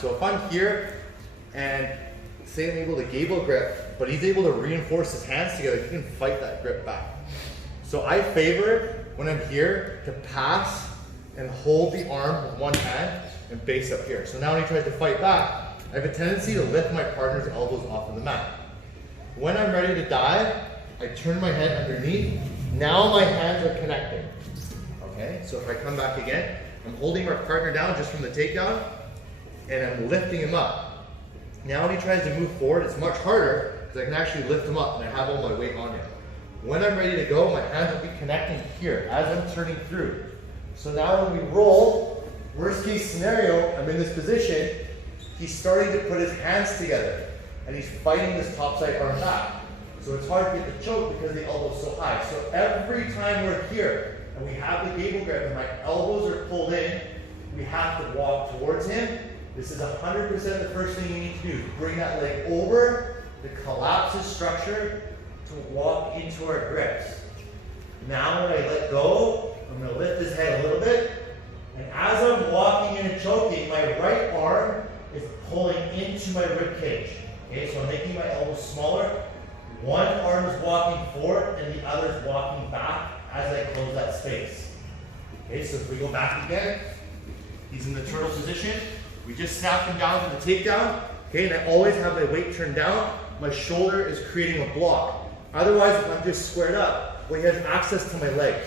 So if I'm here and say I'm able to gable grip, but he's able to reinforce his hands together, he can fight that grip back. So I favor when I'm here to pass and hold the arm with one hand and base up here. So now when he tries to fight back, I have a tendency to lift my partner's elbows off of the mat. When I'm ready to dive, I turn my head underneath. Now my hands are connecting. Okay, so if I come back again, I'm holding my partner down just from the takedown, and I'm lifting him up. Now when he tries to move forward, it's much harder because I can actually lift him up and I have all my weight on him. When I'm ready to go, my hands will be connecting here as I'm turning through. So now when we roll, worst case scenario, I'm in this position, he's starting to put his hands together and he's fighting this topside arm back. So it's hard to get the choke because the elbow's so high. So every time we're here and we have the gable grip and my elbows are pulled in, we have to walk towards him. This is 100% the first thing you need to do. Bring that leg over to collapse his structure to walk into our grips. Now when I let go, I'm going to lift his head a little bit. And as I'm walking in and choking, my right arm is pulling into my rib cage. Okay, so I'm making my elbows smaller. One arm is walking forward and the other is walking back as I close that space. Okay, so if we go back again, he's in the turtle position. We just snap him down to the takedown. Okay, and I always have my weight turned down. My shoulder is creating a block. Otherwise, if I'm just squared up, well, he has access to my legs.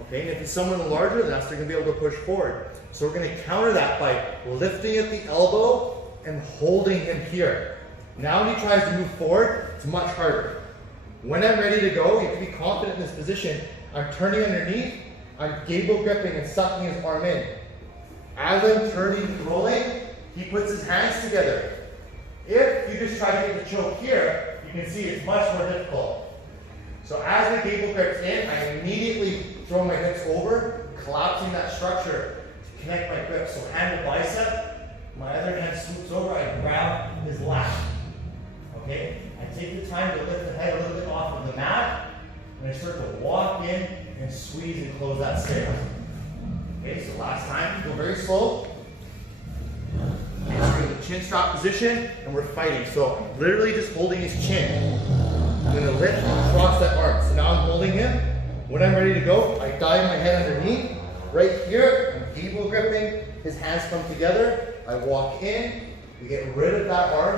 Okay, and if he's someone larger than us, they're going to be able to push forward. So we're going to counter that by lifting at the elbow and holding him here. Now when he tries to move forward, it's much harder. When I'm ready to go, you can be confident in this position. I'm turning underneath, I'm gable gripping and sucking his arm in. As I'm turning and rolling, he puts his hands together. If you just try to get the choke here, you can see it's much more difficult. So as the gable grips in, I immediately throw my hips over, collapsing that structure to connect my grip. So hand to bicep, my other hand swoops over, I grab his lap. Okay? I take the time to lift the head a little bit off of the mat, and I start to walk in and squeeze and close that stance. Okay, so last time, go very slow. We're in the chin strap position, and we're fighting. So I'm literally just holding his chin. I'm gonna lift across that arm. So now I'm holding him. When I'm ready to go, I dive my head underneath. Right here, I'm gable gripping. His hands come together. I walk in. We get rid of that arm.